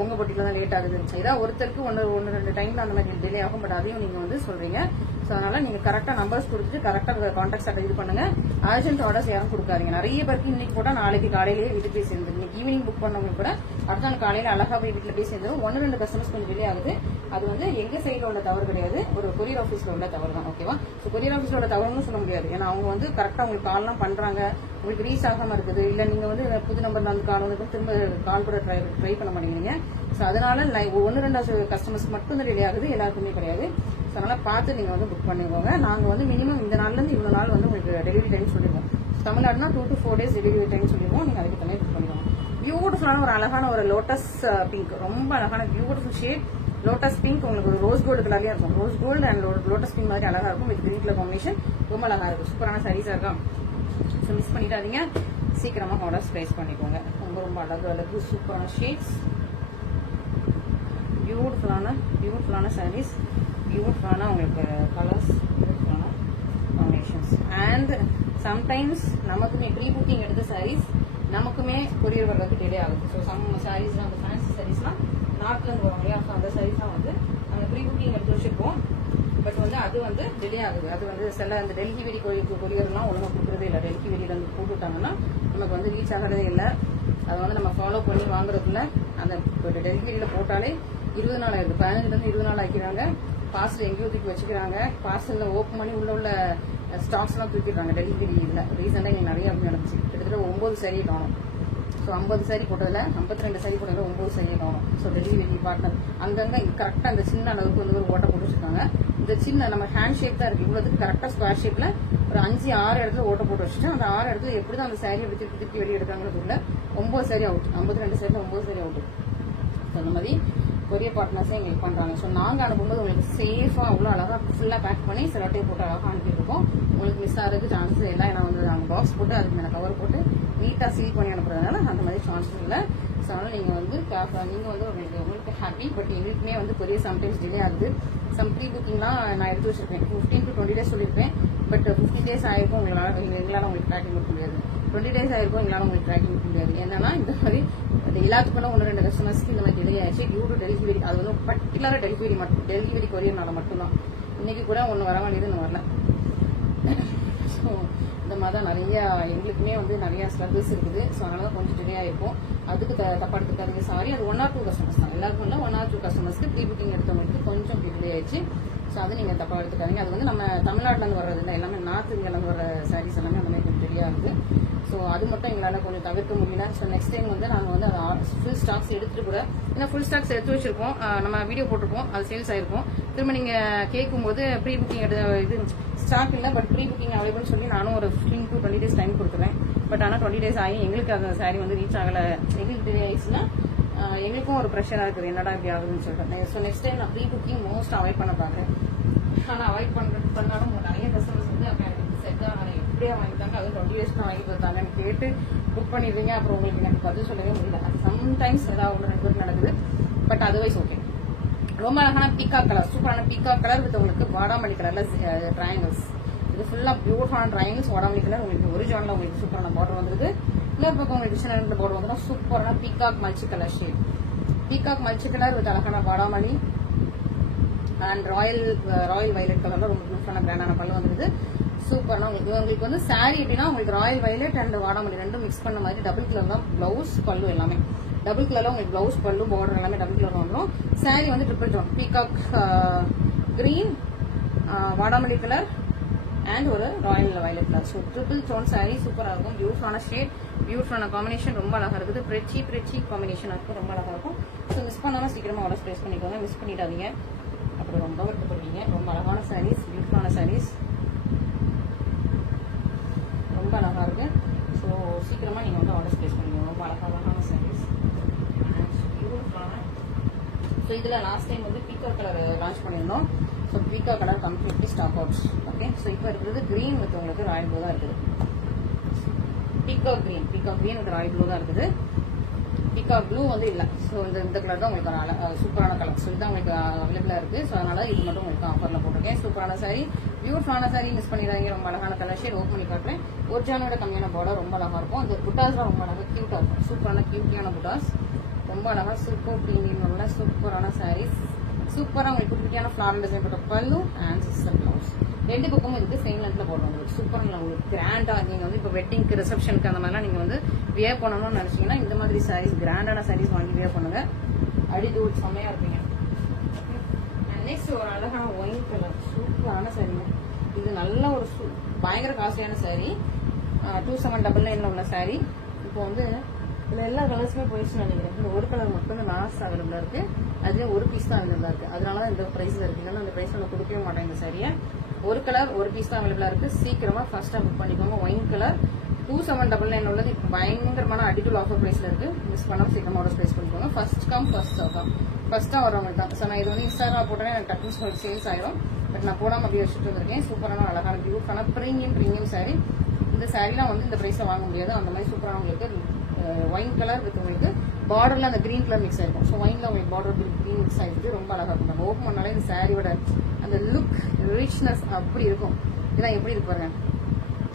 உங்க பொட்டில தான் லேட் ஆகுது. ஏதாவது ஒருத்தருக்கு 1-2 டைம்ல அந்த மாதிரி டிலே ஆகும். பட் அதையும் நீங்க வந்து சொல்றீங்க. ஸோ அதனால நீங்க கரெக்டா நம்பர்ஸ் கொடுத்துட்டு கரெக்டா கான்டாக்ட் இது பண்ணுங்க. அர்ஜென்ட் ஆர்டர்ஸ் யாரும் கொடுக்காதீங்க. நிறைய பேருக்கு இன்னைக்கு போட்டா நாளைக்கு காலையிலேயே வீட்டுக்கு போய் சேர்ந்துடும். இன்னைக்கு ஈவினிங் புக் பண்ணவங்க கூட அடுத்த நாள் காலையில அழகா போய் வீட்டுல போய் சேர்ந்துடும். 1-2 கஸ்டமர்ஸ் கொஞ்சம் டிலே ஆகுது. அது வந்து எங்க சைட்ல உள்ள தவறு கிடையாது, ஒரு கொரியர் ஆஃபீஸ்ல உள்ள தவறு தான். ஓகேவா? ஸோ கொரியர் ஆஃபீஸ்ல உள்ள தவறுன்னு சொல்ல முடியாது. ஏன்னா அவங்க வந்து கரெக்டா உங்களுக்கு கால்லாம் பண்றாங்க, உங்களுக்கு ரீச் ஆகாம இருக்குது, இல்ல நீங்க வந்து புது நம்பர்ல வந்து கால் வந்து திரும்ப கால் கூட ட்ரை பண்ண மாட்டேங்கிறீங்க. ஸோ அதனால 1-2 கஸ்டமர்ஸ்க்கு மட்டும் தான் டிலே ஆகுது, எல்லாருக்குமே கிடையாது. ஸோ அதனால பார்த்து நீங்க வந்து புக் பண்ணிக்கோங்க. நாங்க வந்து மினிமம் இந்த நாள்ல இருந்து இவ்வளவு நாள் வந்து உங்களுக்கு டெலிவரி டைம் சொல்லிடுவோம். தமிழ்நாடுனா 2 to 4 days டெலிவரி டைம் சொல்லிடுவோம். நீங்க அதுக்கு தனியாக புக் பண்ணிக்கோங்க. பியூட்டிஃபுல்லான ஒரு அழகான ஒரு லோட்டஸ் பிங்க், ரொம்ப அழகான பியூட்டிஃபுல் ஷேட் லோட்டஸ் பிங்க். உங்களுக்கு ஒரு ரோஸ் கோல்டு கலர்லயே இருக்கும். Rose gold and lotus pink மாதிரி அழகா இருக்கும். வித் கிரீன் கலர் காம்பினேஷன் ரொம்ப அழகா இருக்கும். சூப்பரான சாரீஸா இருக்கும். ஸோ மிஸ் பண்ணிடாதீங்க, சீக்கிரமா ஆர்டர்ஸ் பிளேஸ் பண்ணிக்கோங்க. ரொம்ப ரொம்ப அழகு சூப்பரான ஷேட்ஸ், பியூட்டிஃபுல்லான சாரீஸ், பியூட்டிஃபுல்லான உங்களுக்கு கலர்ஸ், பியூட்டிஃபுல்லான காம்பினேஷன்ஸ். அண்ட் சம்டைம்ஸ் நமக்குமே ப்ரீ புக்கிங் எடுத்த சாரீஸ் நமக்குமே கொரியர் வர்றதுக்கு டிலே ஆகுது. ஸோ சம் சாரீஸ்லாம் அந்த ஃபேன்சி சாரீஸ்லாம் நார்த்ல இருந்து வரும் இல்லையா? ஸோ அந்த சாரீஸ்லாம் வந்து அந்த ப்ரீ புக்கிங் எடுத்து வச்சிருப்போம். பட் வந்து அது வந்து டிலே ஆகுது. அது வந்து சில அந்த டெல்லி வெடி கொரியர்லாம் ஒழுங்காக கொடுக்குறதே இல்லை. டெல்லி வெளியில இருந்து போட்டுட்டாங்கன்னா நமக்கு வந்து ரீச் ஆகிறதே இல்லை. அதை வந்து நம்ம ஃபாலோ பண்ணி வாங்குறதுக்குள்ள அந்த டெல்லி வெளியில போட்டாலே 20 நாள் ஆயிடுது. 15 20 நாள் ஆக்கிறாங்க. பார்சல் எங்கேயோ தூக்கி வச்சுக்கிறாங்க. பார்சல் ஓப்பன் பண்ணி உள்ள ஸ்டாக்ஸ் எல்லாம் தூக்கிடுறாங்க டெல்லி வெளியில. ரீசெண்டா இங்க நிறைய நடந்துச்சு. கிட்டத்தட்ட 9 சாரியை காணும். ஸோ 50 சாரி போட்டதுல 52 சாரி போட்டதுல 9 சாரியை காணும். ஸோ டெலிவரி பார்ட்னர் அங்கங்க கரெக்டா அந்த சின்ன அளவுக்கு வந்து ஒரு ஓட்டை போட்டு வச்சிருக்காங்க. இந்த சின்ன நம்ம ஹேண்ட் ஷேப் தான் இருக்கு. இவ்வளவுக்கு கரெக்டா ஸ்கொயர் ஷேப்ல ஒரு 5-6 இடத்துல ஓட்டை போட்டு வச்சுட்டு அந்த 6 இடத்துல எப்படிதான் அந்த சாரி எடுத்து திருப்பி வெளியே எடுக்காங்கிறதுக்குள்ள 9 சாரி அவுட். 52 சாரில 9 sorry out. அந்த மாதிரி கொரியர் பார்ட்னர்ஸே எங்களுக்கு பண்றாங்க. ஸோ நாங்க அனுப்பும்போது உங்களுக்கு சேஃபா அவ்வளோ அழகா ஃபுல்லா பேக் பண்ணி செலக்டே போட்டு அழகா அனுப்பியிருக்கோம். உங்களுக்கு மிஸ் ஆகிறதுக்கு சான்சஸ் இல்லை. ஏன்னா வந்து நாங்கள் பாக்ஸ் போட்டு அதுக்கு மேலே கவர் போட்டு நீட்டா சீல் பண்ணி அனுப்புறதுனால அந்த மாதிரி சான்சஸ் இல்லை. ஸோ அதனால நீங்க வந்து நீங்க வந்து உங்களுக்கு ஹாப்பி. பட் எங்களுக்குமே வந்து கொரியர் சம்டைம்ஸ் டிலே ஆகுது. சம் ப்ரீ புக்கிங்லாம் நான் எடுத்து வச்சிருப்பேன். 15 to 20 days சொல்லியிருப்பேன். பட் 50 days ஆயிருக்கும். எங்களால உங்களுக்கு ட்ராக்கிங் கொடுக்க முடியாது. 20 days ஆயிருக்கும். எங்களால உங்களுக்கு ட்ராக்கிங் கொடுக்க முடியாது. என்னன்னா இந்த மாதிரி எல்லாத்துக்குள்ள 1-2 கஸ்டமர்ஸ்க்கு இந்த மாதிரி டிலே ஆயிடுச்சு. Due to delivery. அது வந்து பர்டிகுலரா டெலிவரி கொரியர்னால மட்டும்தான். இன்னைக்கு கூட ஒன்று வர வேண்டியது இன்னும் வரல. ஸோ இந்த மாதிரி தான் நிறைய எங்களுக்குமே வந்து நிறைய ஸ்ட்ரகிள்ஸ் இருக்குது. ஸோ அதனால கொஞ்சம் டிலே ஆயிருக்கும். அதுக்கு தப்பா எடுத்துக்காதீங்க. சாரி, அது 1 or 2 கஸ்டமர்ஸ் தான். எல்லாருக்கும் இல்லை, 1 or 2 கஸ்டமர்ஸ்க்கு ப்ரீ புக்கிங் எடுத்தவங்களுக்கு கொஞ்சம் டிலே ஆயிடுச்சு. ஸோ அது நீங்க தப்பா எடுத்துக்காதீங்க. அது வந்து நம்ம தமிழ்நாட்டில இருந்து வர்றது இல்லை, எல்லாமே நார்த் இந்தியால இருந்து வர சாரீஸ் எல்லாமே அந்த மாதிரி கொஞ்சம் தெரியாது. ஸோ அது மட்டும் எங்களால் கொஞ்சம் தவிர்க்க முடியல. ஸோ நெக்ஸ்ட் டைம் வந்து நாங்கள் வந்து அதை ஃபுல் ஸ்டாக்ஸ் எடுத்துட்டு கூட, ஏன்னா ஃபுல் ஸ்டாக்ஸ் எடுத்து வச்சிருப்போம், நம்ம வீடியோ போட்டிருப்போம், அது சேல்ஸ் ஆயிருக்கும். திரும்ப நீங்க கேட்கும்போது ப்ரீ புக்கிங் இது ஸ்டாக் இல்லை, பட் ப்ரீ புக்கிங் அவைலபிள் சொல்லி நானும் ஒரு 15 to 20 days டைம் கொடுக்குறேன். பட் ஆனால் 20 days ஆகி எங்களுக்கு அந்த சாரி வந்து ரீச் ஆகலை. எங்களுக்கு டிலே ஆயிடுச்சுன்னா எங்களுக்கும் ஒரு ப்ரெஷராக இருக்குது, என்னடா இப்படி ஆகுதுன்னு சொல்லிட்டு. ஸோ நெக்ஸ்ட் டைம் நான் ப்ரீ புக்கிங் மோஸ்ட் அவாய்ட் பண்ண பார்க்குறேன். ஆனால் அவாய்ட் பண்ணாலும் நிறைய கஸ்டமர்ஸ் வந்து செட்டாக எப்படியா வாங்கிட்டாங்க, அது 20 days தான் வாங்கி கொடுத்தாங்கன்னு கேட்டு புக் பண்ணிடுவீங்க. அப்புறம் உங்களுக்கு எனக்கு பதில் சொல்லவே முடியல. அது சம்டைம்ஸ் ஏதாவது 1-2 பேருக்கு நடக்குது. But otherwise okay. ரொம்ப அழகான பீகாக் கலர், சூப்பரான பீகாக் கலர் வித் உங்களுக்கு வாடாமல்லி கலர்ல ட்ரையாங்கிள்ஸ். இது ஃபுல்லா பியூட்டிஃபுல்லான ட்ரையாங்கிள்ஸ். வாடாமல்லி கலர் உங்களுக்கு ஒரிஜினல்ல உங்களுக்கு சூப்பரான பார்டர் வந்துருக்கு. இன்னொரு பக்கம் உங்களுக்கு டிசைன் பார்டர் வந்துடும். சூப்பரான peacock multi colour shade. Peacock multi colour with அழகான வாடாமல்லி அண்ட் ராயல் வயலட் கலர்ல ரொம்ப பியூட்டிஃபுல்லான கிராண்டான பல்லு வந்துருக்கு. சூப்பரான உங்களுக்கு வந்து சாரி எப்படின்னா உங்களுக்கு ராயல் வயலட் அண்ட் வாடாமல்லி ரெண்டும் மிக்ஸ் பண்ண மாதிரி டபுள் கலர் தான் பிளவுஸ் பல்லு எல்லாமே. டபுள் கலர்ல உங்களுக்கு பிளவுஸ் பல்லு பார்டர் எல்லாமே டபுள் கலர் வந்துடும். சாரி வந்து ட்ரிபிள் டோன் பீகாக் கிரீன், வாடாமல்லி கலர் அண்ட் ஒரு royal violet colour. So triple tone sari சூப்பராக இருக்கும். பியூட்டிஃபுல்லான ஷேட், பியூட்டிஃபுல்லான காம்பினேஷன், ரொம்ப அழகா இருக்குது. பிரெச்சி காம்பினேஷன் இருக்கும், ரொம்ப அழகா இருக்கும். ஸோ மிஸ் பண்ணாம சீக்கிரமா ஆர்டர் பிளேஸ் பண்ணிக்கோங்க, மிஸ் பண்ணிடாதீங்க. அப்புறம் ரொம்ப வருத்தப்படுவீங்க. ரொம்ப அழகான சாரீஸ், பியூட்டிஃபுல்லான சாரீஸ், ரொம்ப அழகா இருக்கு. ஸோ சீக்கிரமா நீங்க வந்து ஆர்டர் பிளேஸ் பண்ணிக்கோங்க. ரொம்ப அழகான சாரீஸ், பியூட்டிஃபுல்லான. ஸோ இதுல லாஸ்ட் டைம் வந்து பீகாக் கலர் லான்ச் பண்ணியிருந்தோம். So peacock colour completely stock out. Okay, so இப்போ இருக்கிறது கிரீன் வித் உங்களுக்கு ராயல் ப்ளூ தான் இருக்குது. Peacock green with royal blue தான் இருக்குது. பீகாக் ப்ளூ வந்து இல்லை. ஸோ இந்த கலர் தான் உங்களுக்கு சூப்பரான கலர். ஸோ இதுதான் உங்களுக்கு அவைலபிளா இருக்கு. ஸோ அதனால இது மட்டும் உங்களுக்கு ஆஃபர்ல போட்டிருக்கேன். சூப்பரான சாரி, பியூட்டிஃபுல்லான சாரி, மிஸ் பண்ணிடாதீங்க. ரொம்ப அழகான கலர் ஷேட். ஓப்பன் பண்ணி காட்டுறேன். ஒரிஜினலோட கம்மியான பார்டர், ரொம்ப அழகா இருக்கும். அந்த புட்டாஸ்லாம் ரொம்ப அழகா கியூட்டா இருக்கும். சூப்பரான கியூட்டியான புட்டாஸ், ரொம்ப அழகா சூப்பர் பிரீமியம் சூப்பரான சாரீஸ். சூப்பரா உங்களுக்கு குட்டியான ஃபிளார் டிசைன் போட்ட பல்லு அண்ட் சிஸ்டர் பிளவுஸ். ரெண்டு பக்கமும் இருக்கு, சேம் லென்த்ல போடுறோம். உங்களுக்கு சூப்பரா உங்களுக்கு கிராண்டா நீங்க வந்து இப்போ வெட்டிங்க்கு, ரிசப்ஷனுக்கு அந்த மாதிரிலாம் நீங்க வந்து வியர் பண்ணணும்னு நினைச்சீங்கன்னா இந்த மாதிரி சாரீஸ், கிராண்டான சாரீஸ் வாங்கி வியர் பண்ணுங்க. அடிதூள் செம்மையா இருப்பீங்க. நெக்ஸ்ட் ஒரு அழகான ஒயின் கலர் சூப்பரான சாரீங்க. இது நல்ல ஒரு பயங்கர காஸ்ட்லியான சாரீ. 2799 உள்ள சாரீ. இப்போ வந்து இதுல எல்லா கலர்ஸுமே போயிடுச்சுன்னு நினைக்கிறேன். இந்த ஒரு கலர் மட்டும் தான் லாஸ்ட் அவைலபிளா இருக்கு. அதுல ஒரு பீஸ் தான் அவைலபிளா இருக்கு. அதனாலதான் இந்த பிரைஸ்ல இருக்கு. இல்லைன்னா அந்த பிரைஸ்ல நம்ம கொடுக்கவே மாட்டேன் இந்த சாரியை. ஒரு கலர் ஒரு பீஸ் தான் அவைலபிளா இருக்கு. சீக்கிரமா ஃபர்ஸ்டா புக் பண்ணிக்கோங்க. ஒயின் கலர் 2799 உள்ளது பயங்கரமான அடிக்கல் ஆஃபர் பிரைஸ்ல இருக்கு. மிஸ் பண்ணாம சீக்கிரமா ஆர்டர் பிளேஸ் பண்ணிக்கோங்க. ஃபர்ஸ்ட் கம் ஃபர்ஸ்ட் தான். ஃபர்ஸ்டா வரவங்க தான். ஸோ நான் இது வந்து இன்ஸ்டாகிராம் போட்டேன் எனக்கு டக்குனு சேல்ஸ் ஆயிரும். பட் நான் போடாம அப்படியே வச்சுட்டு வந்திருக்கேன். சூப்பரான அழகான பியூட்டிஃபுல்லான பிரீமியம் சாரி. இந்த சாரீலாம் வந்து இந்த பிரைஸ்ல வாங்க முடியாது. அந்த மாதிரி சூப்பரான உங்களுக்கு ஒயின் கலர் வித் உங்களுக்கு பார்டர்ல அந்த கிரீன் கலர் மிக்ஸ் ஆயிருக்கும். ஸோ ஒயின்ல உங்களுக்கு பார்டர் கிரீன் மிக்ஸ் ஆயிருக்கு. ரொம்ப அழகா இருக்கும். நம்ம ஓப்பன் பண்ணாலே இந்த சாரியோட அந்த லுக் ரிச்னஸ் அப்படி இருக்கும். இதெல்லாம் எப்படி இருக்கு பாருங்க.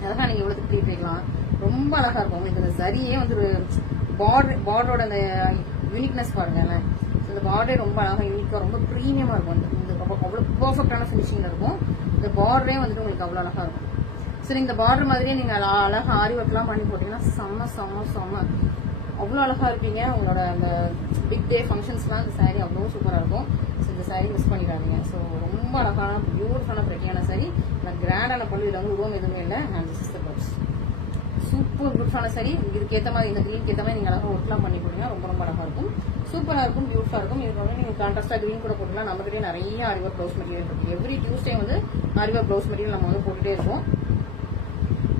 அழகா நீங்க இவ்வளவு த்ரீ போய்க்கலாம். ரொம்ப அழகா இருக்கும். உங்களுக்கு இந்த சரியே வந்து ஒரு பார்டரோட அந்த யூனிக்னஸ் பாருங்க. இந்த பார்டரே ரொம்ப அழகா யூனிக்கா ரொம்ப பிரீமியமா இருக்கும். இந்த அவ்வளவு பெர்ஃபெக்டான பினிஷிங்ல இருக்கும். இந்த பார்டரே வந்துட்டு உங்களுக்கு அவ்வளவு அழகா இருக்கும். சரி, இந்த பார்டர் மாதிரியே நீங்க அழகா ஆரி ஒர்க்லாம் பண்ணி போட்டீங்கன்னா செம்ம செம்ம செம்ம அவ்வளோ அழகா இருப்பீங்க. உங்களோட அந்த பிக் டே ஃபங்க்ஷன்ஸ்லாம் இந்த சாரீ அவ்வளோ சூப்பரா இருக்கும். ஸோ இந்த சாரீ மிஸ் பண்ணிடாதீங்க. ஸோ ரொம்ப அழகான பியூட்டிஃபுல்லான பிரெட்டியான சாரீ. கிராண்டான பொருள் இதில் வந்து உருவம் எதுவுமே இல்லை. And this is the box. Super பியூட்டிஃபுல்லான சாரீ. இதுக்கு ஏற்ற மாதிரி இந்த கிரீனுக்கு ஏற்ற மாதிரி நீங்க அழகா ஒர்க்லாம் பண்ணி போட்டீங்கன்னா ரொம்ப ரொம்ப அழகா இருக்கும். சூப்பரா இருக்கும். பியூட்டிஃபுல்லா இருக்கும். இதுக்கு வந்து நீங்க கான்ட்ராஸ்டா கிரீன் கூட போட்டுக்கலாம். நம்ம கிட்டே நிறைய ஆரி ஒர்க் ப்ளவுஸ் மெட்டீரியல் இருக்கு. எவ்ரி டியூஸ்டே வந்து ஆரி ஒர்க் ப்ளவுஸ் மெட்டீரியல் நம்ம வந்து போட்டுட்டே இருக்கோம்.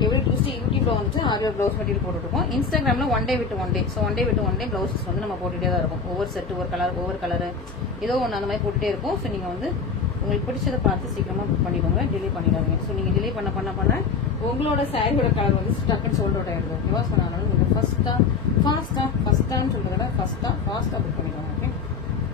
எவ்ரி டியூஸ்டே யூடியூப்ல வந்துட்டு ஆரி ஒர்க் ப்ளவுஸ் மெட்டீரியல் போட்டுருக்கோம். இன்ஸ்டாகிராம்ல ஒன் டே விட்டு one day. So one day விட்டு ஒன் டே ப்ளவுசஸ் வந்து நம்ம போட்டுட்டே தான் இருக்கும். ஒவ்வொரு செட்டு ஒவ்வொரு கலர் ஏதோ ஒன்று அந்த மாதிரி போட்டுட்டே இருக்கும். ஸோ நீங்க வந்து உங்களுக்கு பிடிச்சதை பார்த்து சீக்கிரமா புக் பண்ணிக்கோங்க. டிலே பண்ணிடாதீங்க. ஸோ நீங்க டிலே பண்ண உங்களோட சாரியோட கலர் வந்து ஸ்டக்குன்னு சோல்ட் அவுட் ஆயிடுது. ஓகேவா? ஸோ அதனால நீங்க ஃபாஸ்ட்டான்னு சொல்றத ஃபாஸ்டா புக் பண்ணிக்கோங்க. ஓகே,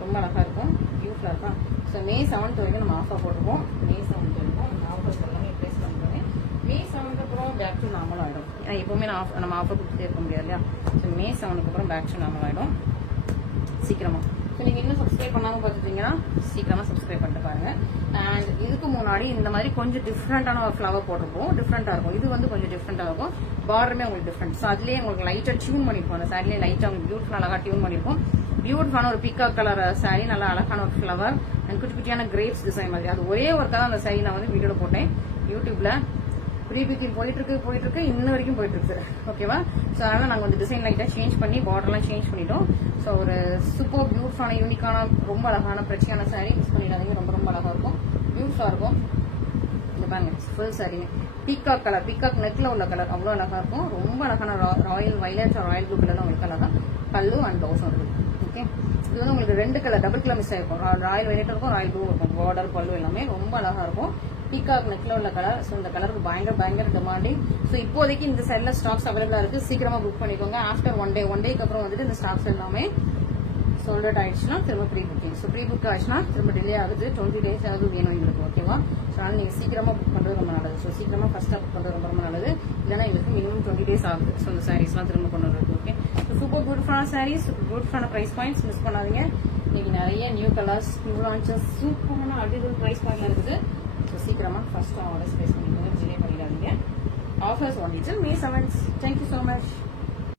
ரொம்ப அழகா இருக்கும். பியூட்டிஃபுல்லா இருக்கும். ஸோ May 7th வரைக்கும் நம்ம ஆஃபர் போட்டுருக்கோம். May 7th வரைக்கும் இந்த ஆஃபர்ஸ் எல்லாமே ப்ளேஸ் பண்ணுறேன். May 7th அப்புறம் பேக் டு நார்மல் ஆயிடும். ஏன்னா எப்பவுமே நம்ம ஆஃபர் கொடுத்துட்டே இருக்க முடியாது இல்லையா? ஸோ May 7th அப்புறம் பேக் டு நார்மல் ஆயிடும் சீக்கிரமா. ஸோ நீங்க இன்னும் சப்ஸ்கிரைப் பண்ணாம பார்த்துட்டீங்கன்னா சீக்கிரமா சப்ஸ்கிரைப் பண்ணிட்டு பாருங்க. அண்ட் இதுக்கு முன்னாடி இந்த மாதிரி கொஞ்சம் டிஃப்ரெண்டான ஒரு ஃபிளவர் போட்டிருப்போம். டிஃப்ரெண்டா இருக்கும். இது வந்து கொஞ்சம் டிஃப்ரெண்டா இருக்கும். பார்டருமே உங்களுக்கு டிஃப்ரெண்ட். ஸோ அதுலேயே உங்களுக்கு லைட்டா டியூன் பண்ணிருப்போம். அந்த சாரிலேயே லைட்டா உங்களுக்கு பியூட்டிஃபுல் அழகா டியூன் பண்ணிருப்போம். பியூட்டிஃபுல்லான ஒரு பீகாக் கலர் சாரி. நல்லா அழகான ஒரு ஃபிளவர் அண்ட் குட்டி குட்டியான கிரேப்ஸ் டிசைன் மாதிரி. அது ஒரே ஒருக்கா அந்த சாரி நான் வந்து வீடியோல போட்டேன் யூடியூப்ல. ப்ரீ புக்கிங் போயிட்டு இருக்கு இன்ன வரைக்கும் போயிட்டு இருக்கு. ஓகேவா? ஸோ அதனால நாங்கள் வந்து டிசைன் லைட்டா சேஞ்ச் பண்ணி பார்டர்லாம் சேஞ்ச் பண்ணிட்டோம். ஸோ ஒரு சூப்பர் பியூட்டிஃபுல்லான யூனிக்கான ரொம்ப அழகான பிரச்சனையான சாரி மிஸ் பண்ணிடாதீங்க. ரொம்ப ரொம்ப அழகா இருக்கும். பியூட்டிஃபுல்லா இருக்கும். இந்த பாருங்க full sari peacock colour. Peacock நெக்ல உள்ள கலர் அவ்வளோ அழகா இருக்கும். ரொம்ப அழகான royal violet royal blue colour உங்களுக்கு அழகா பல்லு அண்ட் ப்ளவுஸும் இருக்கு. ஓகே, இது வந்து உங்களுக்கு ரெண்டு கலர் டபுள் கலர் மிஸ் ஆயிருக்கும். ராயல் வைலட் இருக்கும், ராயல் ப்ளூ இருக்கும். பார்டர் பல்லு எல்லாமே ரொம்ப அழகா இருக்கும். பீகாக் நெக்ல உள்ள கலர். ஸோ இந்த கலருக்கு பயங்கர டிமாண்டிங். ஸோ இப்போதைக்கு இந்த செல்ல ஸ்டாக்ஸ் அவைலபிளா இருக்கு. சீக்கிரமா புக் பண்ணிக்கோங்க. ஆஃப்டர் ஒன் டேக்கு அப்புறம் வந்துட்டு இந்த ஸ்டாக்ஸ் எல்லாமே சோல்ட் அவுட் ஆயிடுச்சுன்னா திரும்ப pre booking. So pre book ஆயிடுச்சுன்னா திரும்ப டிலே ஆகுது. 20 days ஆகுது வேணும் எங்களுக்கு. ஓகேவா? ஸோ அதனால நீங்க சீக்கிரமா புக் பண்றது ரொம்ப நல்லது. ஸோ சீக்கிரமா ஃபர்ஸ்டா புக் பண்றது ரொம்ப நல்லது. இல்லைன்னா எங்களுக்கு மினிமம் 20 days ஆகுது. ஸோ இந்த சாரீஸ்லாம் திரும்ப கொண்டு வரது. ஓகே, சூப்பர் பியூட்டிஃபுல்லான சாரீஸ், பியூட்டிஃபுல்லான பிரைஸ் பாயிண்ட்ஸ் மிஸ் பண்ணாதீங்க. இன்னைக்கு நிறைய நியூ கலர்ஸ், நியூ லான்ச்சஸ், சூப்பரான அடிக்கல் பிரைஸ் பாயிண்ட்ல இருக்குது. ஸோ சீக்கிரமா ஃபர்ஸ்ட் ஆர்டர்ஸ் பிளேஸ் பண்ணிக்கோங்க. டிலே பண்ணிடாதீங்க. Offers only till May 7th. Thank you so much.